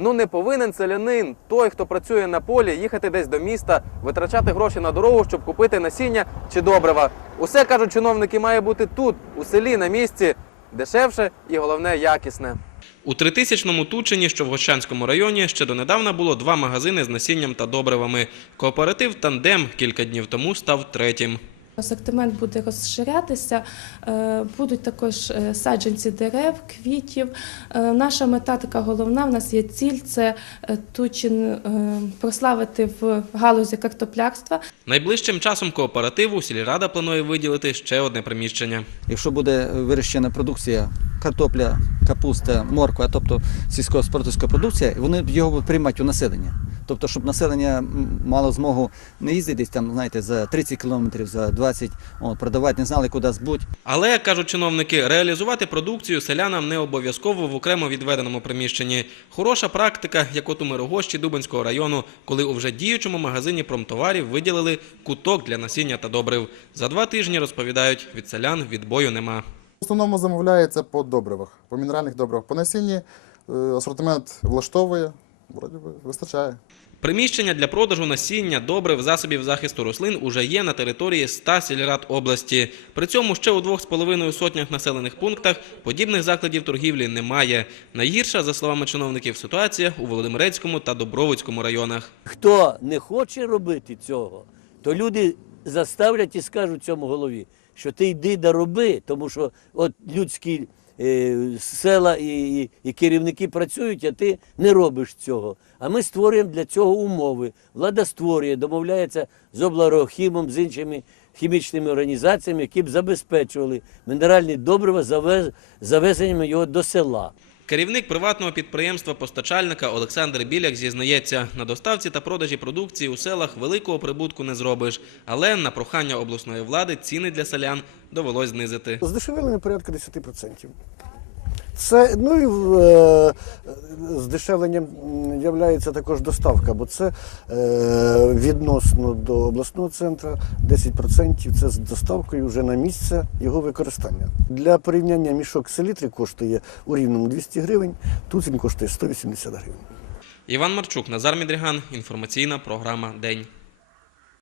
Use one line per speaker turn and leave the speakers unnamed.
Ну не повинен селянин, той, хто працює на полі, їхати десь до міста, витрачати гроші на дорогу, щоб купити насіння чи добрива. Усе кажуть, чиновники має бути тут, у селі, на місці, дешевше і головне якісне. У тритисячному Тучині, що в Гощанському районі, ще донедавна було два магазини з насінням та добривами. Кооператив Тандем кілька днів тому став третім.
Асортимент буде розширятися, е, будуть також е, саджанці дерев, квітів. Е, Наша мета така головна. В нас є ціль це Тучин прославити в галузі картоплярства.
Найближчим часом кооперативу сільрада планує виділити ще одне приміщення.
Якщо буде вирощена продукція, картопля, капуста, морква, тобто сільськогосподарська продукція, вони його будуть приймати у населення. Тобто, щоб населення мало змогу не їздити десь там, знаєте, за 30 кілометрів, за 20, от, продавати, не знали, куди збуть.
Але, кажуть чиновники, реалізувати продукцію селянам не обов'язково в окремо відведеному приміщенні. Хороша практика, як от у Мирогощі Дубенського району, коли у вже діючому магазині промтоварів виділили куток для насіння та добрив. За два тижні розповідають, від селян відбою нема.
В основному замовляється по добривах, по мінеральних добривах. По насінні е, асортимент влаштовує, вроді би вистачає.
Приміщення для продажу насіння, добрив, засобів захисту рослин уже є на території 100 сільрад області. При цьому ще у двох з половиною сотнях населених пунктах подібних закладів торгівлі немає. Найгірша, за словами чиновників, ситуація у Володимирецькому та Добровицькому районах.
Хто не хоче робити цього, то люди заставлять і скажуть цьому голові, що ти йди да роби, тому що от людські села і, і, і керівники працюють, а ти не робиш цього. А ми створюємо для цього умови. Влада створює, домовляється з обларохімом, з іншими хімічними організаціями, які б забезпечували мінеральні добрива завез, завезенням його до села.
Керівник приватного підприємства постачальника Олександр Біляк зізнається, на доставці та продажі продукції у селах великого прибутку не зробиш, але на прохання обласної влади ціни для селян довелось знизити.
Здешевили на порядка 10%. Це, ну і е, здешевленням є також доставка, бо це е, відносно до обласного центру 10% це з доставкою вже на місце його використання. Для порівняння мішок селітри коштує у рівному 200 гривень, тут він коштує 180 гривень.
Іван Марчук, Назар Мідріган. Інформаційна програма День.